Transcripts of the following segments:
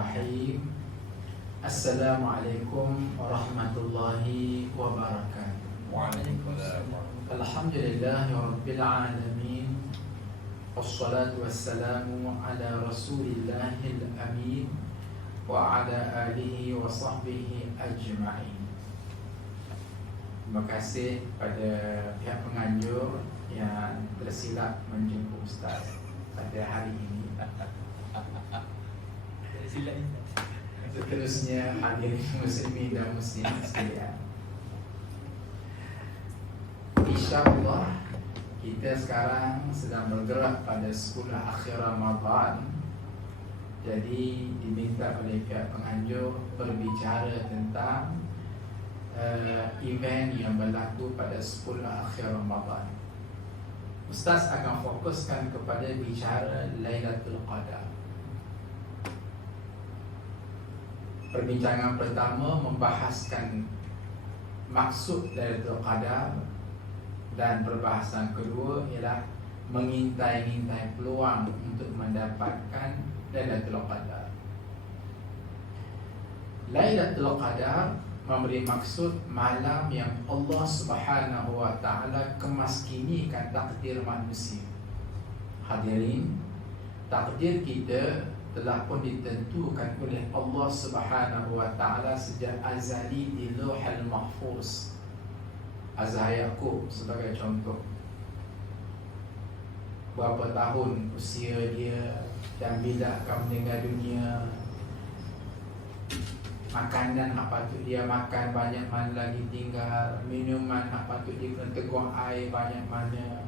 Bismillahirrahmanirrahim. Assalamualaikum warahmatullahi wabarakatuh. Waalaikumsalam. Alhamdulillahirabbil alamin. Wassalatu wassalamu ala rasulillahil amin wa ala alihi wa sahbihi ajma'in. Terima kasih pada pihak penganjur yang tersilap menjemput Ustaz pada hari ini. Seterusnya hadirin muslimin dan muslimat sekalian, InsyaAllah kita sekarang sedang bergerak pada 10 akhir Ramadan. Jadi diminta oleh pihak penganjur berbicara tentang event yang berlaku pada 10 akhir Ramadan. Ustaz akan fokuskan kepada bicara Lailatul Qadar. Perbincangan pertama membahaskan maksud Lailatul Qadar, dan perbahasan kedua ialah mengintai-intai peluang untuk mendapatkan Lailatul Qadar. Lailatul Qadar memberi maksud malam yang Allah Subhanahu wa taala kemaskinikan takdir manusia. Hadirin, takdir kita telah pun ditentukan oleh Allah Subhanahu wa taala sejak azali di Lauhul Mahfuz. Azhar Yaqub sebagai contoh, berapa tahun usia dia dan bila akan meninggal dunia, makanan apa patut dia makan banyak mana lagi tinggal, minuman apa patut dia kena teguh air banyak mana,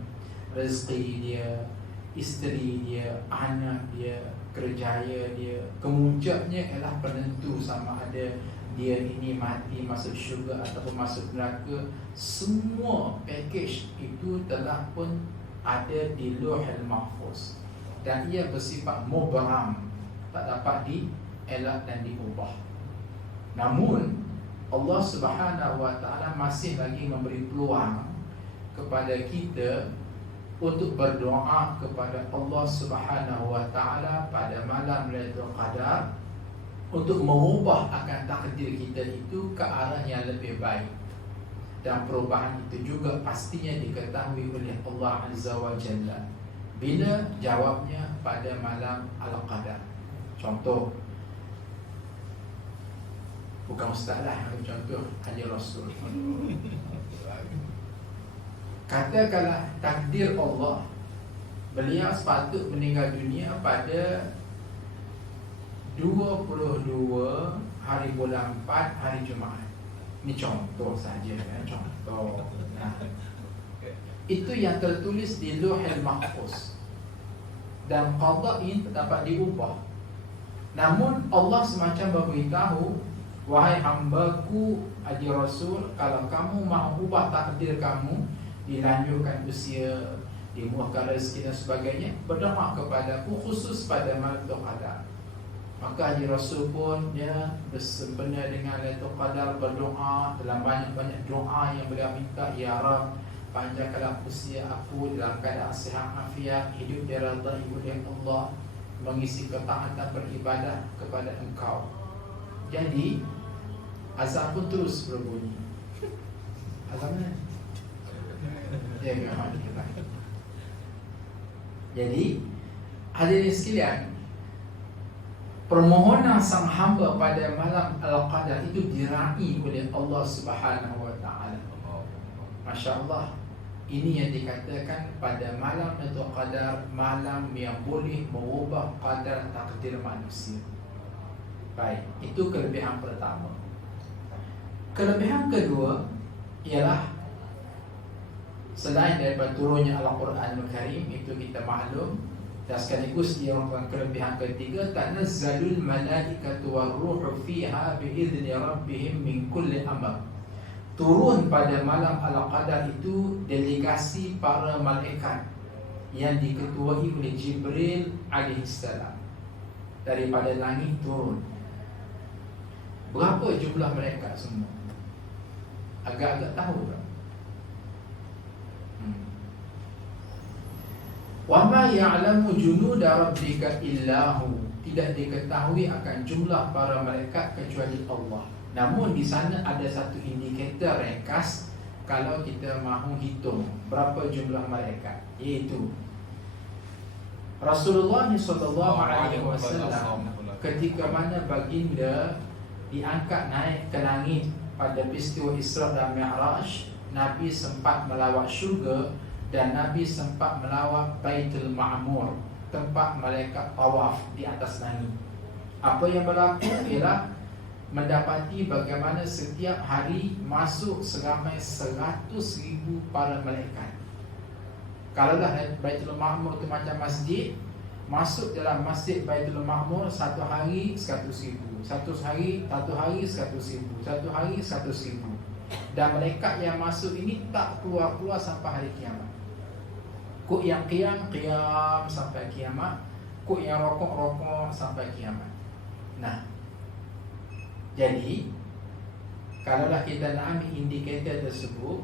rezeki dia, isteri dia, anak dia, kerjaya dia. Kemuncaknya ialah penentu sama ada dia ini mati masuk syurga ataupun masuk neraka. Semua package itu telah pun ada di Lauhul Mahfuz, dan ia bersifat mubram, tak dapat dielak dan diubah. Namun Allah Subhanahu wa taala masih lagi memberi peluang kepada kita untuk berdoa kepada Allah Subhanahu wa taala pada malam Lailatul Qadar untuk mengubah akan takdir kita itu ke arah yang lebih baik. Dan perubahan itu juga pastinya diketahui oleh Allah Azza wa Jalla bila jawabnya pada malam Al-Qadar. Contoh, bukan ustaz lah, contoh Haji Rasul. Katakanlah takdir Allah, beliau sepatut meninggal dunia pada 22 hari bulan 4 hari Jumaat. Ini contoh saja, contoh. Nah, itu yang tertulis di Lauhul Mahfuz, dan qada ini dapat diubah. Namun Allah semacam berberitahu, wahai hambaku Haji Rasul, kalau kamu mahu ubah takdir kamu, dilanjutkan usia, dimurahkan rezeki dan sebagainya, berdoa kepadaku khusus pada malam Qadar. Maka Haji Rasul pun dia bersempena dengan Lailatul Qadar, berdoa dalam banyak-banyak doa yang beliau minta, ya Rabb, panjangkanlah usia aku dalam keadaan sihat afiat, hidup diridai oleh Allah, mengisi ketaatan beribadah kepada Engkau. Jadi azan pun terus berbunyi. Azan mana? Ya, memang kita. Jadi hadirin sekalian, permohonan sang hamba pada malam Al-Qadar itu diraih oleh Allah Subhanahu wa taala. Masya-Allah. Ini yang dikatakan pada malam Lailatul Qadar, malam yang boleh mengubah qadar takdir manusia. Baik, itu kelebihan pertama. Kelebihan kedua ialah selain daripada turunnya Al-Quranul Karim, itu kita maklum, dan sekaligus dia merupakan kelebihan ketiga, tanazzalul malaikatu warruhu fiha biizni rabbihim min kulli amr. Turun pada malam Al-Qadar itu delegasi para malaikat yang diketuai oleh Jibril alaihissalam daripada langit turun. Berapa jumlah malaikat semua? Agak-agak tahu tak? Wa ma ya'lamu junuda rabbika illahu. tidak diketahui akan jumlah para malaikat kecuali Allah. Namun di sana ada satu indikator ringkas kalau kita mahu hitung berapa jumlah malaikat, iaitu Rasulullah SAW ketika mana baginda diangkat naik ke langit pada peristiwa Isra dan Mi'raj, Nabi sempat melawat syurga dan Nabi sempat melawat Baitul Ma'mur, tempat malaikat tawaf di atas langit. Apa yang berlaku ialah mendapati bagaimana setiap hari masuk seramai 100,000 para malaikat. Kalaulah Baitul Ma'mur itu macam masjid, masuk dalam masjid Baitul Ma'mur satu hari 100,000, satu hari 100,000, satu hari 100,000. Dan malaikat yang masuk ini tak keluar-keluar sampai hari kiamat. Kok yang qiyam sampai kiamat, kok yang rokok sampai kiamat. Nah, jadi kalaulah kita nak ambil indikator tersebut,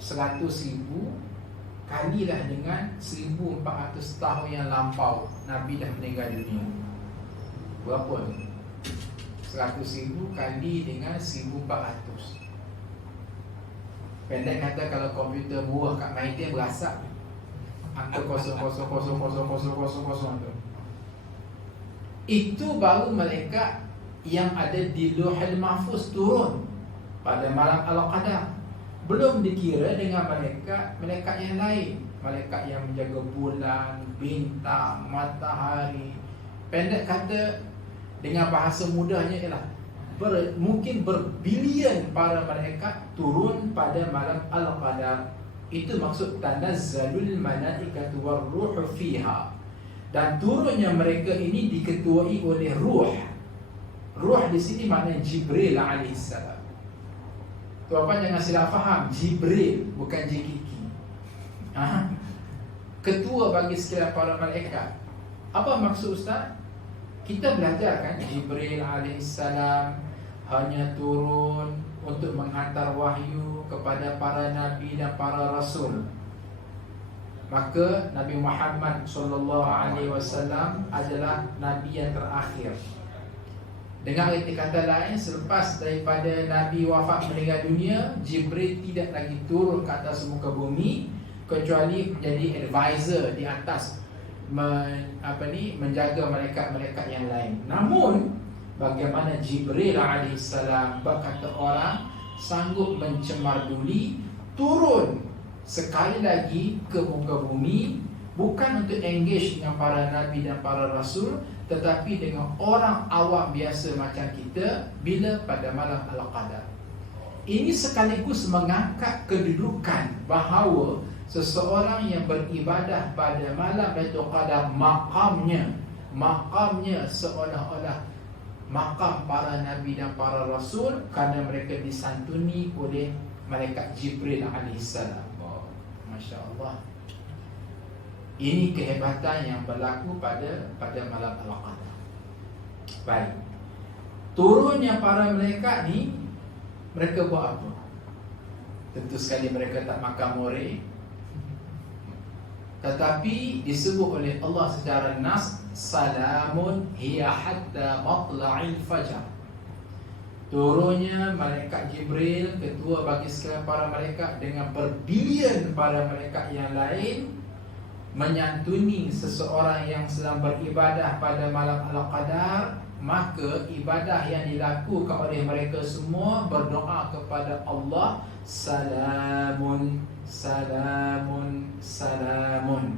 100,000 kalilah dengan 1400 tahun yang lampau Nabi dah meninggal dunia. Berapa tu? 100,000 kali dengan 1400. Pendek kata, kalau komputer buah kat maintain berasak angka 0,0000000 tu. Itu baru malaikat yang ada di Lauhul Mahfuz turun pada malam Al-Qadar. Belum dikira dengan malaikat yang lain, malaikat yang menjaga bulan, bintang, matahari. Pendek kata, dengan bahasa mudahnya ialah mungkin berbilion para malaikat turun pada malam Al-Qadar. Itu maksud tanazzalul malaikatu warruhu fiha. Dan turunnya mereka ini diketuai oleh ruh. Ruh di sini maknanya Jibril alaihissalam. Tuan-tuan jangan silap faham, Jibril bukan Jikiki. Ketua bagi sekalian para malaikat. Apa maksud Ustaz? Kita belajar kan, Jibril alaihissalam hanya turun untuk menghantar wahyu kepada para nabi dan para rasul. Maka Nabi Muhammad SAW adalah nabi yang terakhir. Dengan arti kata lain, selepas daripada Nabi wafat meninggal dunia, Jibril tidak lagi turun ke atas muka bumi kecuali menjadi advisor di atas, menjaga malaikat-malaikat yang lain. Namun bagaimana Jibril alaihissalam, berkata orang, sanggup mencemar-duli turun sekali lagi ke muka bumi, bukan untuk engage dengan para nabi dan para rasul, tetapi dengan orang awam biasa macam kita bila pada malam Al-Qadar. Ini sekaligus mengangkat kedudukan bahawa seseorang yang beribadah pada malam Lailatul Qadar, makamnya seolah-olah makam para nabi dan para rasul, kerana mereka disantuni oleh malaikat Jibril alaihissalam. Masya Allah. Ini kehebatan yang berlaku pada malam Al-Qadar. Baik. Turunnya para malaikat ni, mereka buat apa? Tentu sekali mereka tak makan more. Tetapi disebut oleh Allah secara nas, salamun hiya hatta matla'il fajar. Turunnya malaikat Jibril, ketua bagi sekalian para malaikat, dengan berbilion para malaikat yang lain, menyantuni seseorang yang sedang beribadah pada malam Al-Qadar. Maka ibadah yang dilakukan oleh mereka semua berdoa kepada Allah, salamun, salamun, salamun.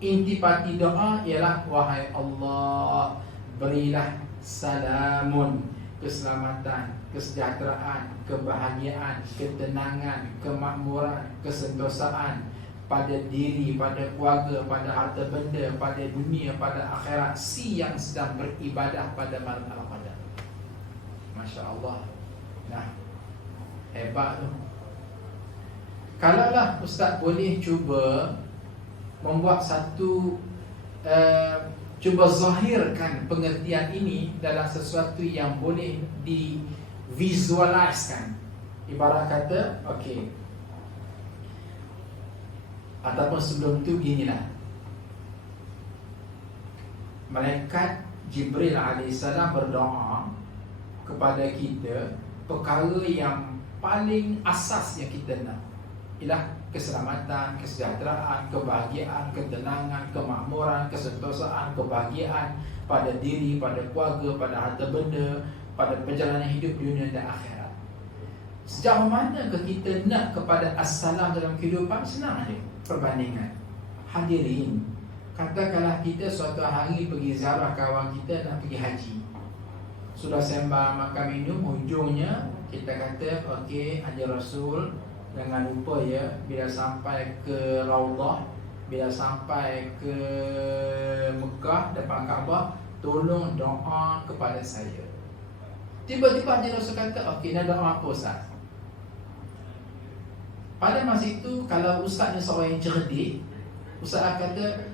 Intipati doa ialah, wahai Allah, berilah salamun, keselamatan, kesejahteraan, kebahagiaan, ketenangan, kemakmuran, kesentosaan pada diri, pada keluarga, pada harta benda, pada dunia, pada akhirat si yang sedang beribadah pada malam Al-Qadar. Masya Allah. Nah, hebat tu. Kalaulah Ustaz boleh cuba membuat satu cuba zahirkan pengertian ini dalam sesuatu yang boleh divisualiskan. Ibarat kata, okey, ataupun sebelum tu ginilah. malaikat Jibril alaihissalam berdoa kepada kita perkara yang paling asas yang kita nak, ialah keselamatan, kesejahteraan, kebahagiaan, ketenangan, kemakmuran, kesentosaan, kebahagiaan pada diri, pada keluarga, pada harta benda, pada perjalanan hidup dunia dan akhirat. Sejauh mana kita nak kepada assalam dalam kehidupan? Senang aja perbandingan. Hadirin, katakanlah kita suatu hari pergi ziarah kawan kita nak pergi haji. Sudah sembang makan minum, ujungnya kita kata, okey Haji Rasul, jangan lupa ya, bila sampai ke Raudah, bila sampai ke Mekah depan Kaabah, tolong doa kepada saya. Tiba-tiba Haji Rasul kata, okey nak doa apa Ustaz? Pada masa itu, kalau Ustaz ni seorang yang cerdik, Ustaz kata,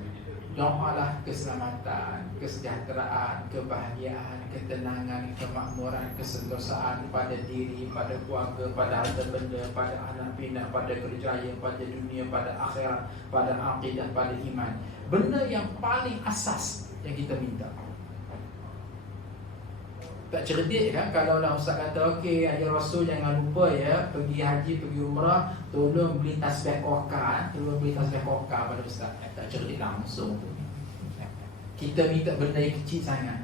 doalah keselamatan, kesejahteraan, kebahagiaan, ketenangan, kemakmuran, kesentosaan pada diri, pada keluarga, pada harta benda, pada anak pinak, pada kerjaya, pada dunia, pada akhirat, pada akidah, pada iman. Benda yang paling asas yang kita minta. Tak cerdik kan kalau lah Ustaz kata, okey Haji Rasul jangan lupa ya, pergi haji, pergi umrah, tolong beli tasbih Qur'an, tolong beli tasbih Qur'an pada Ustaz. Tak cerdik langsung. Kita minta benda yang kecil sangat.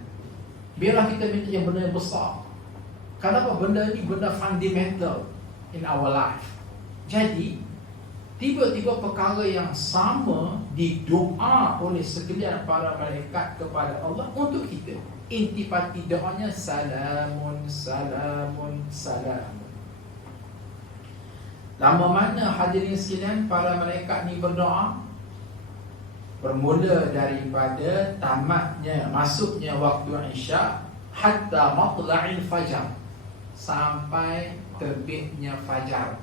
Biarlah kita minta yang benda yang besar. Kenapa? Benda ni benda fundamental in our life. Jadi tiba-tiba perkara yang sama didoa oleh sekalian para malaikat kepada Allah untuk kita. Intipati doanya salamun, salamun, salamun. Lama mana hadirin sekalian para malaikat ni berdoa? Bermula daripada tamatnya, masuknya waktu Isya hatta matla'il fajar, sampai terbitnya fajar,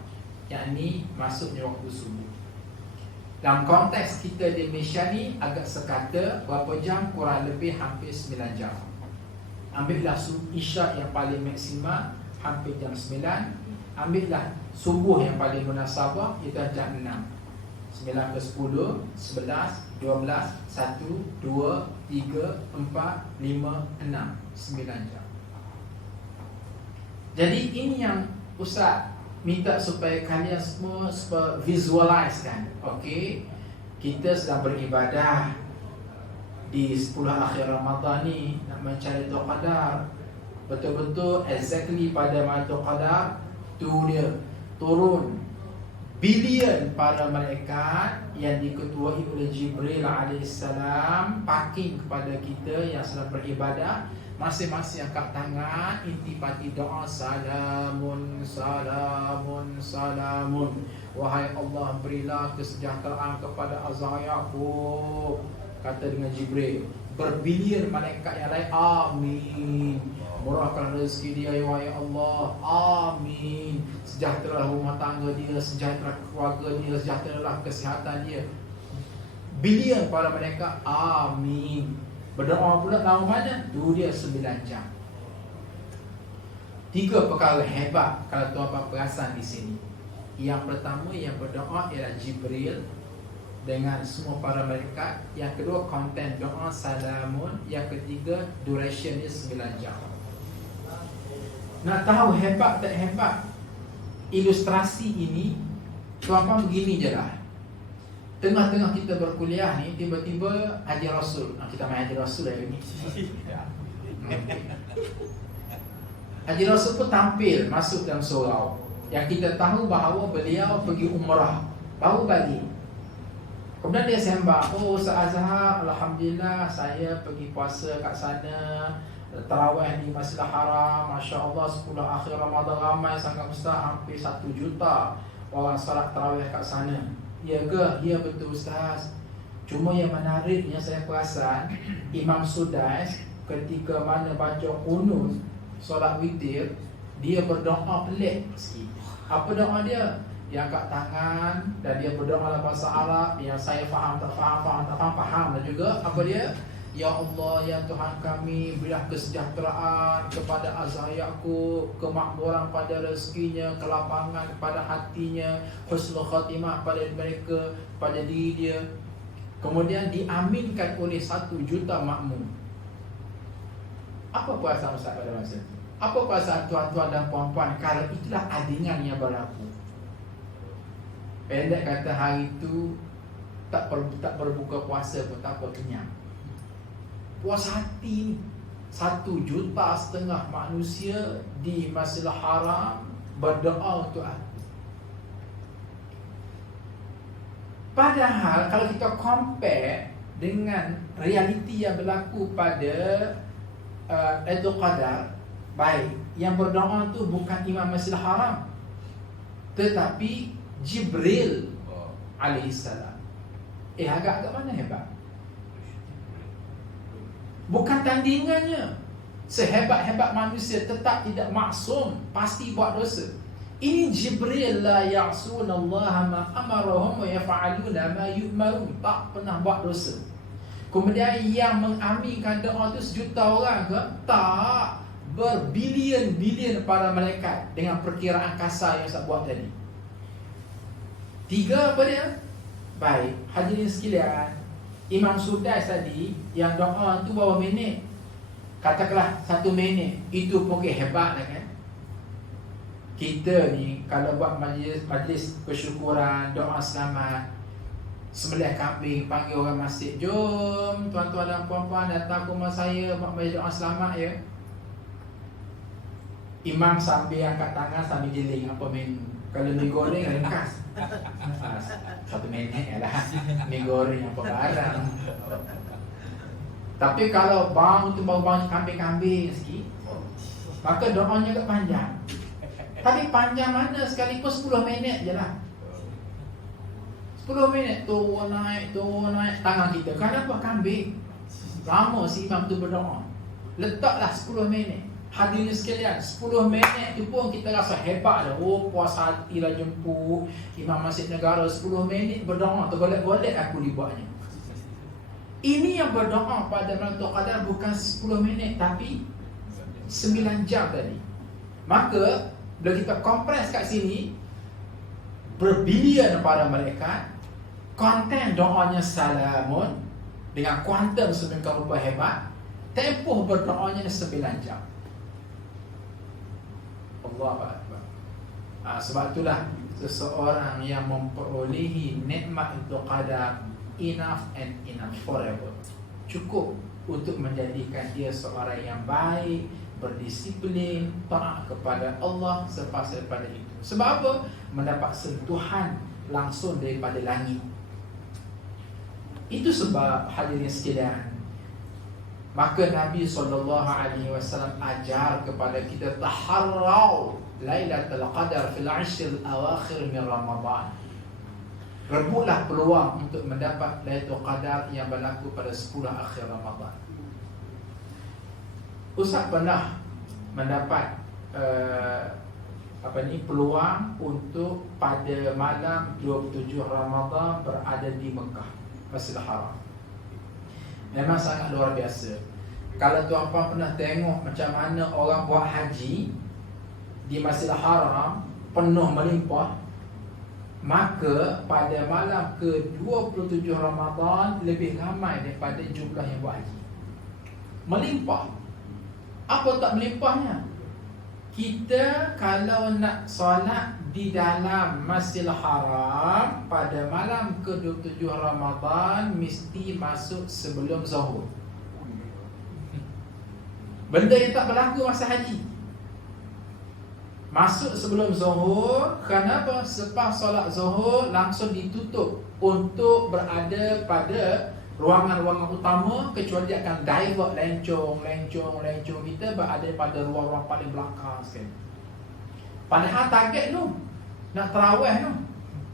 yakni masuknya waktu subuh. Dalam konteks kita di Malaysia ni agak sekata berapa jam? Kurang lebih hampir 9 jam. Ambillah Isya yang paling maksimal hampir jam 9. Ambillah subuh yang paling munasabah, iaitu jam 6. 9 ke 10, 11, 12, 1, 2, 3, 4, 5, 6, 9 jam. Jadi ini yang Ustaz minta supaya kalian semua visualize kan. Okey, kita sedang beribadah di 10 akhir Ramadan ni, nak mencari Lailatul Qadar. Betul-betul exactly pada Lailatul Qadar tu dia turun bilion para malaikat yang diketuai oleh Jibril alaihissalam parking kepada kita yang sedang beribadah. Masing-masing angkat tangan, intipati doa salamun, salamun, salamun. Wahai Allah, berilah kesejahteraan kepada Azhar Yaqub, kata dengan Jibril. Berbilion malaikat yang lain, amin. Murahkan rezeki dia, wahai Allah, amin. Sejahtera rumah tangga dia, sejahtera keluarga dia, sejahteralah kesihatan dia. Bilion para malaikat, amin. Berdoa pula dalam mana? Tu dia 9 jam. 3 perkara hebat kalau tuan-tuan perasan di sini. Yang pertama yang berdoa ialah Jibril dengan semua para malaikat. Yang kedua konten doa salamun. Yang ketiga duration dia 9 jam. Nak tahu hebat tak hebat ilustrasi ini, tuan-tuan begini je lah. Tengah-tengah kita berkuliah ni, tiba-tiba Haji Rasul, kita main Haji Rasul lah ni. Haji Rasul pun tampil masuk dalam surau. Yang kita tahu bahawa beliau pergi umrah, baru balik. Kemudian dia sembah, oh Ustaz Azhar, alhamdulillah saya pergi puasa kat sana, tarawih di Masjidil Haram, Masya Allah 10 akhir Ramadan ramai sangat Ustaz, hampir 1 juta orang salat tarawih kat sana. Ya ke? Ya betul Ustaz. Cuma yang menariknya saya perasan Imam Sudais ketika mana baca qunut solat witir, dia berdoa pelik sikit. Apa doa dia? Dia angkat tangan dan dia berdoa dalam bahasa Arab yang saya faham tak faham, faham dan juga apa dia? Ya Allah, ya Tuhan kami, berilah kesejahteraan kepada Azhar Yaqub, kemakmuran pada rezekinya, kelapangan pada hatinya, husnul khatimah pada mereka, pada diri dia. kemudian diaminkan oleh 1 juta makmum. Apa perasaan Ustaz pada masa itu? Apa perasaan tuan-tuan dan puan-puan kalau itulah adingan yang berlaku? Pendek kata, hari itu tak berbuka puasa pun tak apa, kenyang. Puas hati ni. 1,5 juta manusia di Masjidil Haram berdoa untuk aku. Padahal kalau kita compare dengan realiti yang berlaku pada Lailatul Qadar, baik, yang berdoa tu bukan Imam Masjidil Haram, tetapi Jibril alaihissalam. Agak-agak mana hebat? Bukan tandingannya. Sehebat-hebat manusia tetap tidak maksum, pasti buat dosa. Ini Jibril la ya'sunallaha ma amarahum wa yaf'aluna ma yu'marun, tak pernah buat dosa. Kemudian yang mengaminkan doa itu 1 juta orang ke? Tak. Berbilion-bilion para malaikat dengan perkiraan kasar yang saya buat tadi. 3 apa dia? Baik, hadirin sekalian, Imam Sudais tadi yang doa tu berapa minit? Katakanlah 1 minit. Itu pun hebat lah kan. Kita ni kalau buat majlis kesyukuran, doa selamat, sembelih kambing, panggil orang masjid, jom tuan-tuan dan puan-puan datang ke rumah saya buat majlis doa selamat ya. Imam sambil angkat tangan sambil jeling apa menu. Kalau mi goreng ringkas 1 minit lah. Mi goreng apa barang. Tapi kalau bang tu bang kambing-kambing sikit, maka doanya agak panjang. Tapi panjang mana, sekalipun 10 minit je lah. 10 minit turun naik tangan kita. Kenapa kambing? Lama si imam tu berdoa. Letaklah 10 minit. Hadirin sekalian, 10 minit tu pun kita rasa hebat dah. Oh, puas hati lah jemput Imam Masjid Negara 10 minit berdoa. Tergolek-golek aku dibuatnya. Ini yang berdoa pada Lailatul Qadar bukan 10 minit tapi 9 jam tadi. Maka bila kita kompres kat sini, berbilion para malaikat, konten doanya salamun dengan kuantum sedemikian rupa hebat, tempoh berdoanya 9 jam. Allahu Akbar. Sebab itulah seseorang yang memperolehi nikmat itu qadar, enough and enough forever, cukup untuk menjadikan dia seorang yang baik, berdisiplin, taat kepada Allah selepas daripada itu. Sebab apa? Mendapat sentuhan langsung daripada langit. Itu sebab hadirin sekalian, maka Nabi SAW ajar kepada kita taharrau Lailatul Qadar fil 'ashr al-awakhir min Ramadan. Rebutlah peluang untuk mendapat Lailatul Qadar yang berlaku pada 10 akhir Ramadan. Ustaz pernah mendapat peluang untuk pada malam 27 Ramadan berada di Mekah, Masjidil Haram. Memang sangat luar biasa. Kalau tuan-puan pernah tengok macam mana orang buat haji di Masjidil Haram penuh melimpah, maka pada malam ke-27 Ramadan lebih ramai daripada jumlah yang buat haji. Melimpah. Apa tak melimpahnya? Kita kalau nak solat di dalam Masjidil Haram pada malam ke-27 Ramadan mesti masuk sebelum Zuhur. Benda yang tak berlaku masa haji. Masuk sebelum Zuhur. Kenapa? Selepas solat Zuhur langsung ditutup untuk berada pada ruangan-ruangan utama, kecuali dia akan divert lencong kita berada pada ruang-ruang paling belakang sekali. Padahal target tu nak tarawih tu,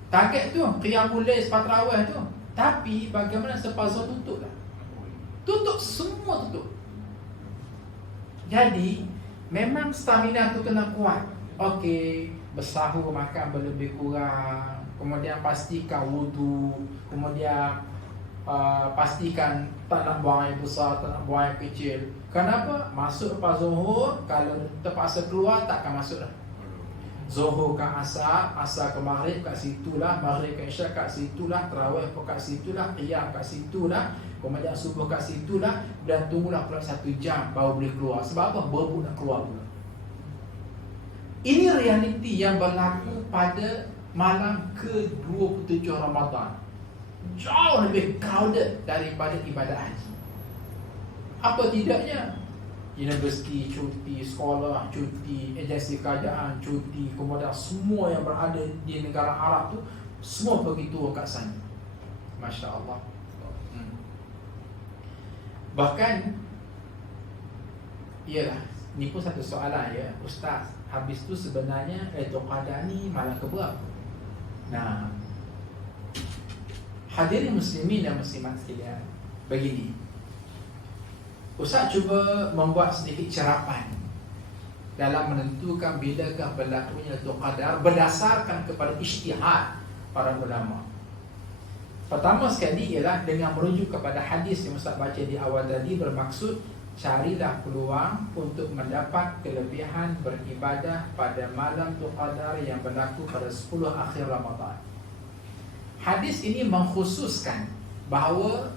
target tu qiyamul lail selepas tarawih tu. Tapi bagaimana selepas Zuhur tutup lah. Tutup, semua tutup. Jadi memang stamina tu kena kuat. Okey, bersahur makan berlebih kurang, kemudian pastikan wudu, kemudian pastikan tak nak buang air besar, tak nak buang air kecil. Kenapa? Masuk lepas Zuhur, kalau terpaksa keluar takkan masuk dah. Zuhur ke asar, asar ke maghrib kat situlah, maghrib ke isyak kat situlah, tarawih pun kat situlah, qiyam kat situlah, kemudian subuh kat situlah, dan tunggulah pula 1 jam baru boleh keluar. Sebab apa? Berebut nak keluar pula. Ini realiti yang berlaku pada malam ke-27 Ramadan. Jauh lebih crowded daripada ibadat haji. Apa tidaknya? Universiti cuti, sekolah cuti, agensi kerajaan cuti, kemudian semua yang berada di negara Arab tu semua begitu kat sana. Masya Allah. Bahkan, iyalah, ni pun satu soalan ya, Ustaz. Habis tu sebenarnya Lailatul Qadar ni malam keberapa? Nah, hadirin muslimin dan muslimat sekalian, begini. Ustaz cuba membuat sedikit cerapan dalam menentukan bilakah berlakunya Lailatul Qadar berdasarkan kepada ijtihad para ulama. Pertama sekali ialah dengan merujuk kepada hadis yang Ustaz baca di awal tadi, bermaksud carilah peluang untuk mendapat kelebihan beribadah pada malam Lailatul Qadar yang berlaku pada 10 akhir Ramadan. Hadis ini mengkhususkan bahawa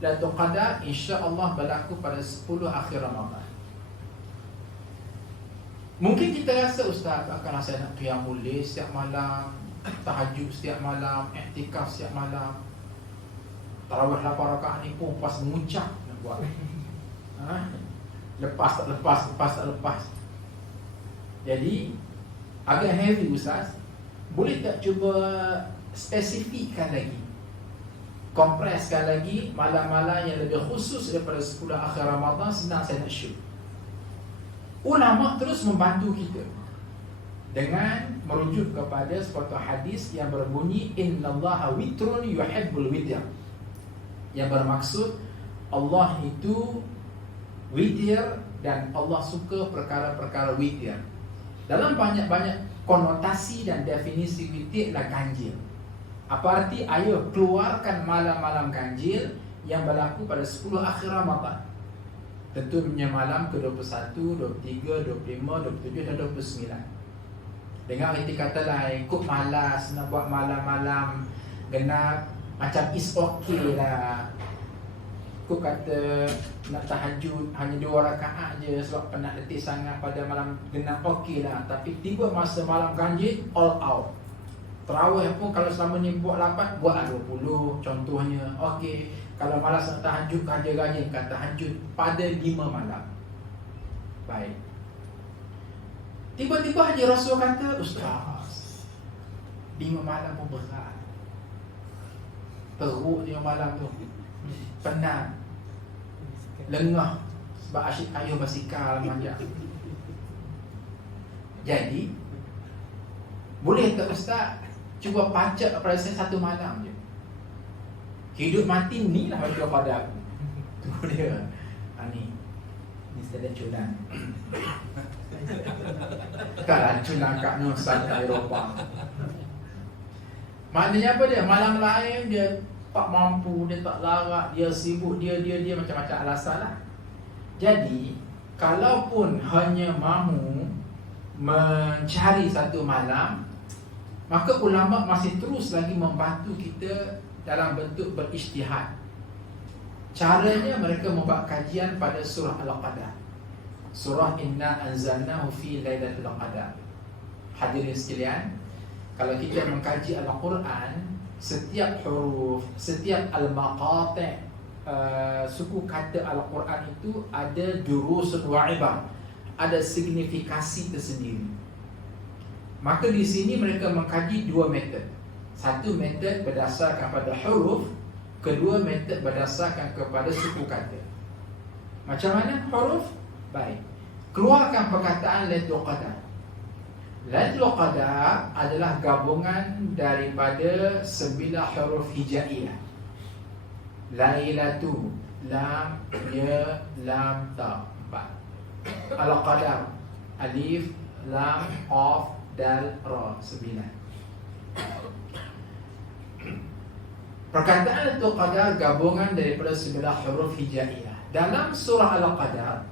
Lailatul Qadar insya-Allah berlaku pada 10 akhir Ramadan. Mungkin kita rasa, Ustaz, akan saya nak qiyamul lail setiap malam, tahajud setiap malam, iktikaf setiap malam, tarawih 8 rakaat ni pun pas mengucap nak buat. Lepas tak lepas, lepas tak lepas. Jadi agak heavy, Ustaz. Boleh tak cuba spesifikkan lagi, kompreskan lagi malam-malam yang lebih khusus daripada 10 akhir Ramadan? Senang saya nak shoot. Ulama terus membantu kita dengan merujuk kepada suatu hadis yang berbunyi innallaha witrun yuhibbul witr, yang bermaksud Allah itu witir dan Allah suka perkara-perkara witir. Dalam banyak-banyak konotasi dan definisi witir adalah ganjil. Apa arti? Ayo keluarkan malam-malam ganjil yang berlaku pada 10 akhir Ramadan. Tentunya malam ke-21, 23, 25, 27 dan 29. Dengan erti kata lain, kok malas nak buat malam-malam genap, macam is okay lah. Kok kata nak tahajud hanya 2 rakaat je sebab penat letih sangat pada malam genap, okey lah. Tapi tiba masa malam ganjil, all out. Tarawih pun kalau selama ni buat 8, buatlah 20 contohnya. Okey, kalau malas nak tahajud, rajin-rajin kan tahajud pada 5 malam. Baik. Tiba-tiba Haji Rasul kata, Ustaz, 5 malam pun berat. Teruk 5 malam tu, penat, lengah sebab asyik kayuh basikal manjak. Jadi boleh tak Ustaz cuba pacak pada saya 1 malam je? Hidup mati ni lah bagi pada aku. Tu dia. Ni sedang cunan. Kalau cunan kat Nusa Eropah. Maknanya apa dia? Malam lain dia tak mampu, dia tak larat, dia sibuk, dia macam-macam alasan lah. Jadi kalaupun hanya mahu mencari 1 malam, maka ulama masih terus lagi membantu kita dalam bentuk berijtihad. Caranya mereka membuat kajian pada surah Al-Qadar. Surah Inna Anzalnahu fi Lailatul Qadar. Hadirin sekalian, kalau kita mengkaji Al-Quran, setiap huruf, setiap al-maqati', suku kata Al-Quran itu ada durusun wa ibar, ada signifikasi tersendiri. Maka di sini mereka mengkaji 2 metod. Satu metod berdasarkan pada huruf, kedua metod berdasarkan kepada suku kata. Macam mana huruf? Baik, keluarkan perkataan Lailatul Qadar. Lailatul Qadar adalah gabungan daripada 9 huruf hijaiyah. Lailatu, lam, ya, lam, ta, 4. Al-Qadar, alif, lam, qaf, dal, ra, 9. Perkataan Lailatul Qadar gabungan daripada 9 huruf hijaiyah. Dalam surah Al-Qadar,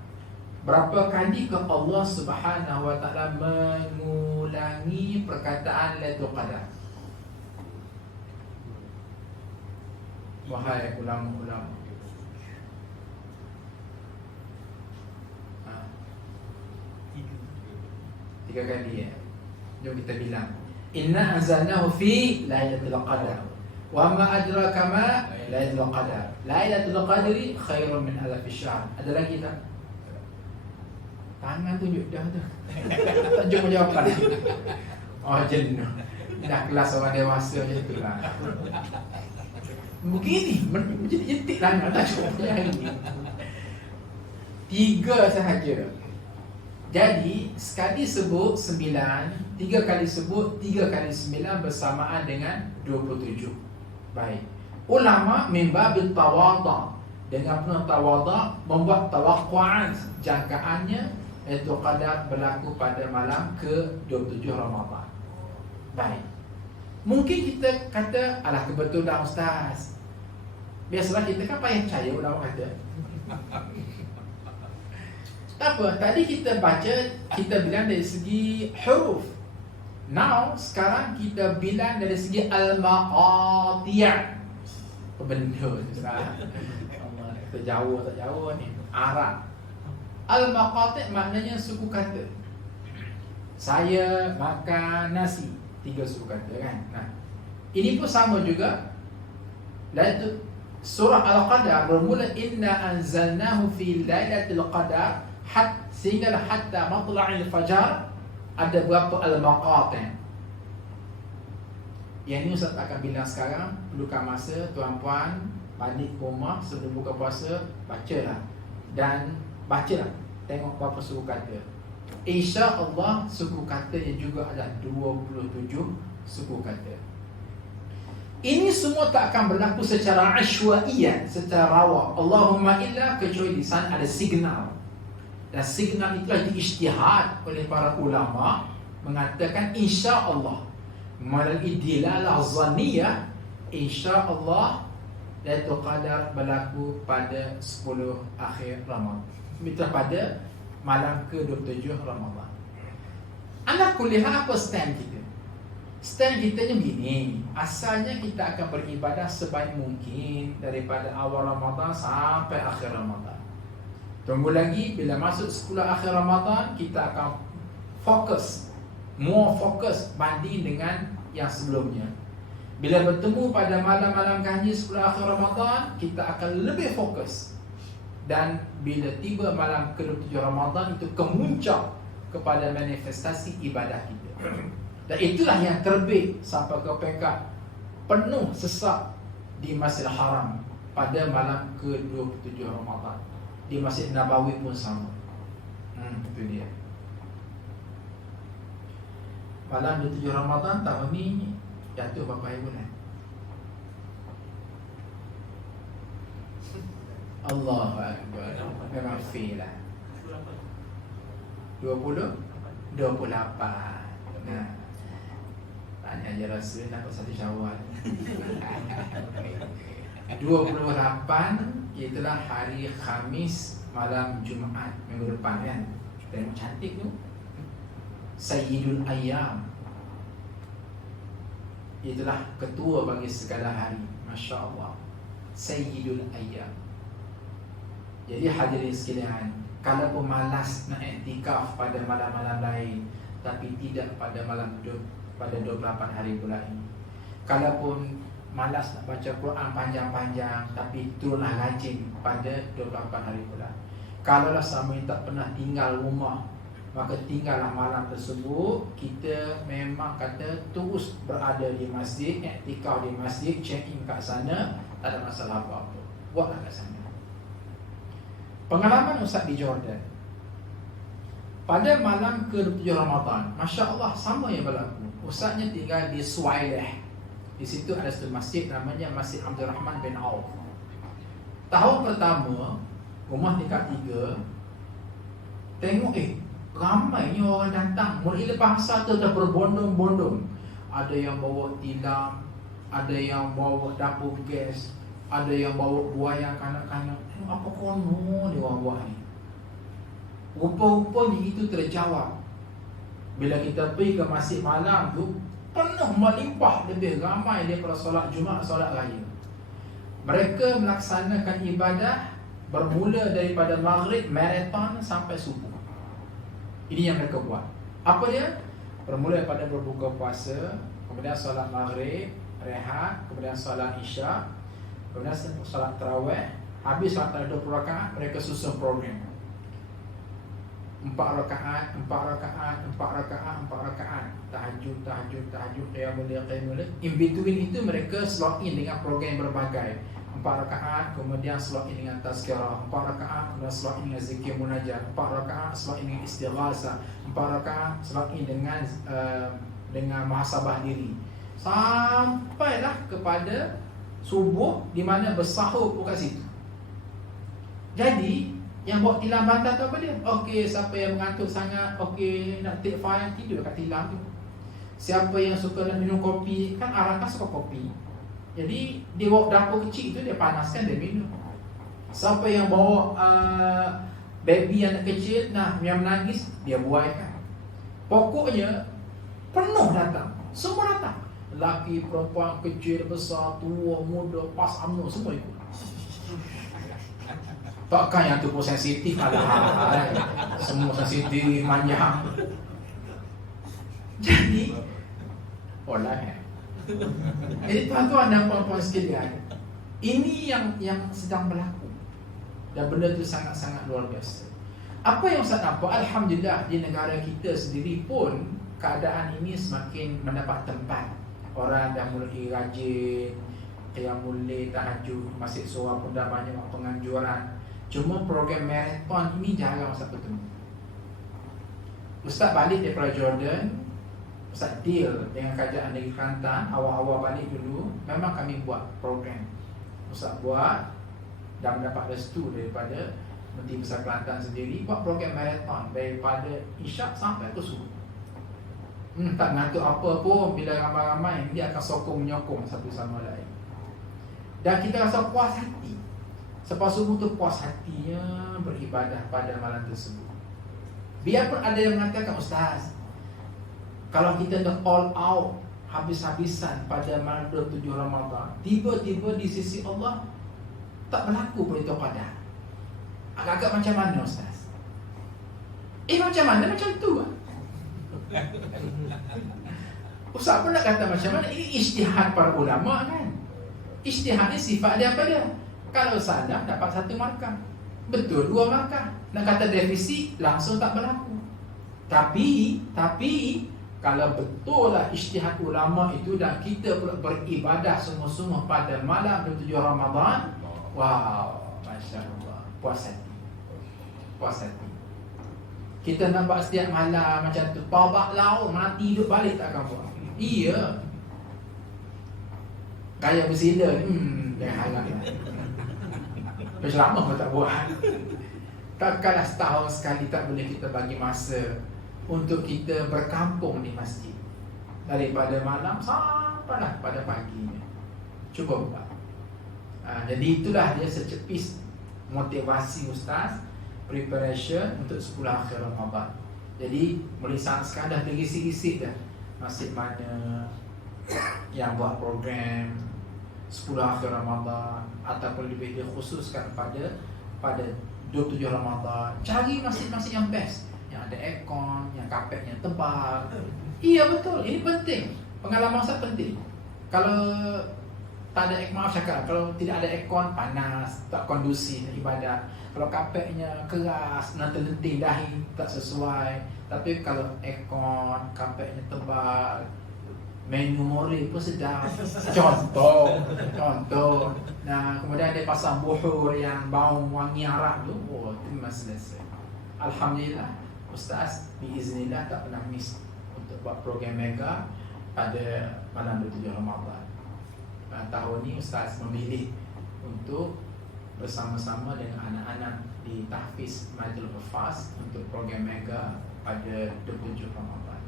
berapa kali ke Allah Subhanahu wa taala mengulangi perkataan Lailatul Qadar. Wahai ulama-ulama, tiga kali ya. Jom kita bilang, inna anzalnahu fi Lailatul Qadar. Wa ma adraka ma Lailatul Qadar. Lailatul Qadri khairun min alf syahr. Ada lagi tak? Tangan tunjuk dah tu. Tak jumpa jawapan. Oh jenuh. Dah kelas orang dewasa macam tu lah. Begini, menjadi jentik lah. Tak jumpa yang ini. 3 sahaja. Jadi sekali sebut 9, 3 kali sebut 3 kali 9 bersamaan dengan 27. Baik. Ulama mimbabil tawadhu, dengan penuh tawadhu membuat tawaqqu'an, jangkaannya Lailatul Qadar berlaku pada malam ke-27 Ramadan. Baik. Mungkin kita kata, alah kebetulan ustaz. Biasalah kita kan payah percaya ulama kata. Tak apa, tadi kita baca, kita bilang dari segi huruf. Now, sekarang kita bilang dari segi al-maqati'. Apa benda Ustaz? Allah, kita Jawa tak Jawa ni, Arab. Al-maqati' maknanya suku kata. Saya makan nasi, 3 suku kata kan. Nah, ini pun sama juga. Dan surah Al-Qadar bermula inna anzalnahu fi lailatul qadar. Sehingga hatta matla'il fajar. Ada berapa al-maqati'. Yang ni Ustaz akan bilang sekarang. Perlukan masa, tuan-puan balik rumah sebelum buka puasa, bacalah. Dan bacalah, tengok berapa suku kata. InsyaAllah suku katanya juga ada 27 suku kata. Ini semua tak akan berlaku secara asywaiyah, secara rawa. Allahumma illa, kecuali di sana ada signal. Dan signal itulah diijtihad oleh para ulama, mengatakan insya-Allah melalui dilalah zanniyah, insya-Allah Lailatul Qadar berlaku pada 10 akhir Ramadan. Itu pada malam ke-27 Ramadan. Ala kulli hal, apa stand kita? Stand kita ni begini. Asalnya kita akan beribadah sebaik mungkin daripada awal Ramadan sampai akhir Ramadan. Tunggu lagi, bila masuk 10 akhir Ramadan, kita akan fokus, more fokus banding dengan yang sebelumnya. Bila bertemu pada malam-malam ganjil 10 akhir Ramadan, kita akan lebih fokus. Dan bila tiba malam ke-27 Ramadan, itu kemuncak kepada manifestasi ibadah kita. Dan itulah yang terbit sampai ke peringkat penuh sesak di Masjidil Haram pada malam ke-27 Ramadan. Di Masjid Nabawi pun sama. Itu dia. Malam 27 Ramadan tahun ni jatuh berapa hari bulan? Allahu Akbar. Memang fail lah. 28. Nah, tanya je Rasul nak satu Syawal. 28 itulah hari Khamis malam Jumaat minggu depan kan. Tengok cantik tu. Sayyidul Ayyam. Itulah ketua bagi segala hari. Masya Allah. Sayyidul Ayyam. Jadi hadirin sekalian, kalau pun malas nak iktikaf pada malam-malam lain, tapi tidak pada malam pada 28 hari bulan ini. Kalau pun malas nak baca Quran panjang-panjang, tapi turunlah rajin pada 28 hari bulan. Kalaulah sama yang tak pernah tinggal rumah, maka tinggallah malam tersebut. Kita memang kata terus berada di masjid, iktikaf di masjid, check-in kat sana, tak ada masalah apa-apa. Buatlah kat sana. Pengalaman Ustaz di Jordan, pada malam ke-27 Ramadan, Masya Allah sama yang berlaku. Ustaznya tinggal di Suwaileh. Di situ ada satu masjid namanya Masjid Abdul Rahman bin Auf. Tahun pertama, rumah tingkat 3, tengok ramainya orang datang. Mulai lepas asar tu dah berbondong-bondong. Ada yang bawa tilam, ada yang bawa dapur gas, ada yang bawa buaya kanak-kanak. Apa kono ni orang buat ni? Rupa-rupanya itu terjawab Bila kita pergi ke masjid malam tu, penuh melimpah, lebih ramai daripada solat Jumaat, solat raya. Mereka melaksanakan ibadah bermula daripada maghrib, marathon sampai subuh. Ini yang mereka buat. Apa dia? Bermula daripada berbuka puasa, kemudian solat maghrib, rehat, kemudian solat isyak, kemudian solat tarawih. Habis solat tarawih 20 rakaat, mereka susun program 4 rakaat, 4 rakaat, 4 rakaat, 4 rakaat, tahajud, qiyamul lail. In between itu mereka slot in dengan program berbagai. 4 rakaat, kemudian slot in dengan tazkirah, 4 rakaat, kemudian slot in dengan zikir munajat, 4 rakaat slot in dengan istighasah, 4 rakaat slot in dengan muhasabah diri. Sampailah kepada subuh di mana bersahur pun kat situ. Jadi yang buat tilam bantal tu apa dia? Okey, siapa yang mengantuk sangat, okey nak take file, tidur kat tilam tu. Siapa yang suka nak minum kopi, kan Arakan suka kopi. Jadi dia bawa dapur kecil tu, dia panaskan, dia minum. Siapa yang bawa baby anak kecil, yang menangis, dia buaikan. Pokoknya penuh datang, semua datang. Lelaki, perempuan, kecil, besar, tua, muda, pas, UMNO, semua ikut. Takkan yang tu pun sensitif lah. Semua sensitif, manja. Jadi jadi tuan-tuan dan puan-puan sekalian, ini yang sedang berlaku. Dan benda tu sangat-sangat luar biasa. Apa yang Ustaz nampak, Alhamdulillah di negara kita sendiri pun keadaan ini semakin mendapat tempat. Orang dah mulai rajin qiyamul lail, tahajud, masjid surah pun dah banyak penganjuran. Cuma program marathon ini jarang Ustaz bertemu. Ustaz balik daripada Jordan, Ustaz deal dengan kerajaan negeri Kelantan. Awal-awal balik dulu, memang kami buat program. Ustaz buat dan mendapat restu daripada Menteri Besar Kelantan sendiri, buat program marathon daripada isyak sampai ke subuh. Tak ngantuk apa pun, bila ramai-ramai dia akan sokong-menyokong satu sama lain. Dan kita rasa puas hati. Selepas subuh tu puas hatinya beribadah pada malam tersebut. Biarpun ada yang mengatakan, Ustaz, kalau kita dah all out, habis-habisan pada malam 27 Ramadan, tiba-tiba di sisi Allah tak berlaku perintah qadar. Agak-agak macam mana Ustaz? Macam mana? Macam tu lah. Ustaz pun nak kata macam mana? Ini ijtihad para ulama kan. Ijtihad ni sifat dia apa dia? Kalau salah dapat 1 markah, betul 2 markah. Nak kata defisit langsung tak berlaku. Tapi kalau betul lah ijtihad ulama itu dan kita pula beribadah sungguh-sungguh pada malam 27 Ramadan, wow, masya-Allah, puas hati. Puas hati. Kita nampak setiap malam macam tu, taubat laut, mati hidup balik tak akan buat. Iya. Gaya bersila ni, jangan halal lah. Macam lama pun tak buat. Takkanlah setahun sekali tak boleh kita bagi masa untuk kita berkampung di masjid. Daripada malam sampailah pada paginya. Cuba buat. Jadi itulah dia secepis motivasi Ustaz, preparation untuk 10 akhir Ramadan. Jadi boleh sekarang dah terisi-isi dah masjid mana yang buat program 10 akhir Ramadan ataupun lebih dikhususkan pada 27 Ramadan. Cari masjid-masjid yang best, yang ada aircon, yang kapetnya tebal. Iya betul, ini penting. Pengalaman saya penting. Kalau tak ada aircon, maaf cakap, kalau tidak ada aircon panas, tak kondusif ibadat. Kalau kapetnya keras, nanti lenting dahi tak sesuai. Tapi kalau aircon, kapetnya tebal, menu mori pun sedap. Contoh. Nah, kemudian dia pasang buhur yang bau wangi arak tu, itu memang selesai. Alhamdulillah, Ustaz biiznillah tak pernah miss untuk buat program mega pada malam 27 Ramadan. Tahun ni Ustaz memilih untuk bersama-sama dengan anak-anak di Tahfiz Majlis Hufaz untuk program mega pada 27 Ramadan.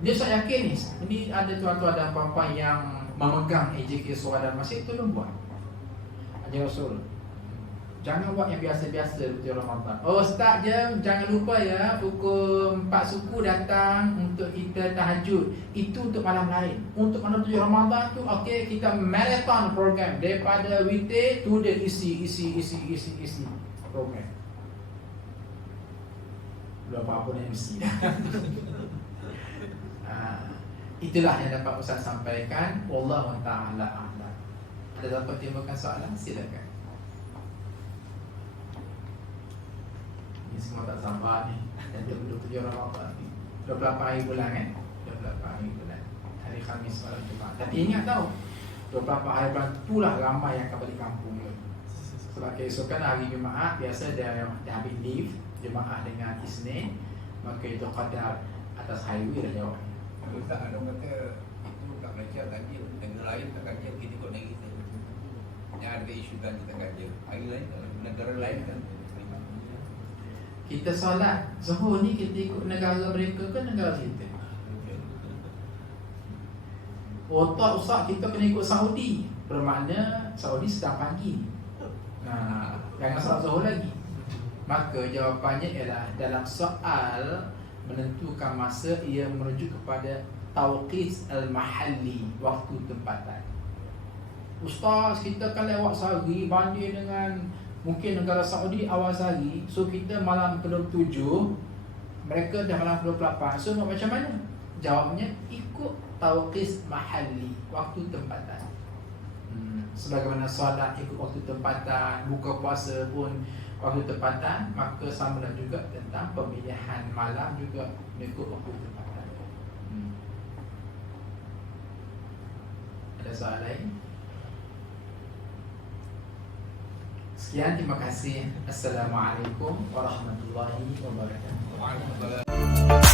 Dia saya yakin ni ada tuan-tuan dan puan-puan yang memegang AJK Suara dan Masjid, tolong buat. Haji Rasul. Jangan buat yang biasa-biasa betul Ramadan. Oh, start je, jangan lupa ya, pukul 4 suku datang untuk kita tahajud. Itu untuk malam lain. Untuk malam 7 Ramadan tu, okey, kita marathon program. Daripada weekday tu dia isi program. Belum apa-apa nak MC dah. Itulah yang dapat Ustaz sampaikan. Wallahu ta'ala a'lam. Ada dapat timbulkan soalan? Silakan. Ini semua tak sabar ni. Dan 27 Ramadan ni 28 hari bulan kan? 28 hari bulan, hari Khamis malam Jumaat. Tapi ingat tahu, 28 hari bulan itulah ramai yang akan balik kampung tu. Sebab keesokan hari Jumaat biasa dia ambil leave Jumaat dengan Isnin. Maka itu qadar atas highway dah jauh. Ustaz, ada orang kata itu kat Malaysia ganjil, negara lain tak ganjil, kita ikut negeri kita. Yang ada isu ganjil tak ganjil. Hari lain, negara lain kan. Kita solat Zuhur ni kita ikut negara mereka ke negara kita? Otak Ustaz kita kena ikut Saudi. Bermakna Saudi sedang pagi. Jangan solat Zuhur lagi. Maka jawapannya ialah dalam soal menentukan masa, ia merujuk kepada tauqit al-mahalli, waktu tempatan. Ustaz, kita kan lewat sehari banding dengan mungkin negara Saudi awal sehari. So kita malam ke-27, mereka dah malam ke-28. So macam mana? Jawabnya ikut tauqit mahalli, waktu tempatan. Sebagaimana solat ikut waktu tempatan, buka puasa pun waktu tempatan, maka sama juga tentang pemilihan malam juga mengikut waktu tempatan. Ada soalan lain? Sekian, terima kasih. Assalamualaikum warahmatullahi wabarakatuh. Waalaikumsalam.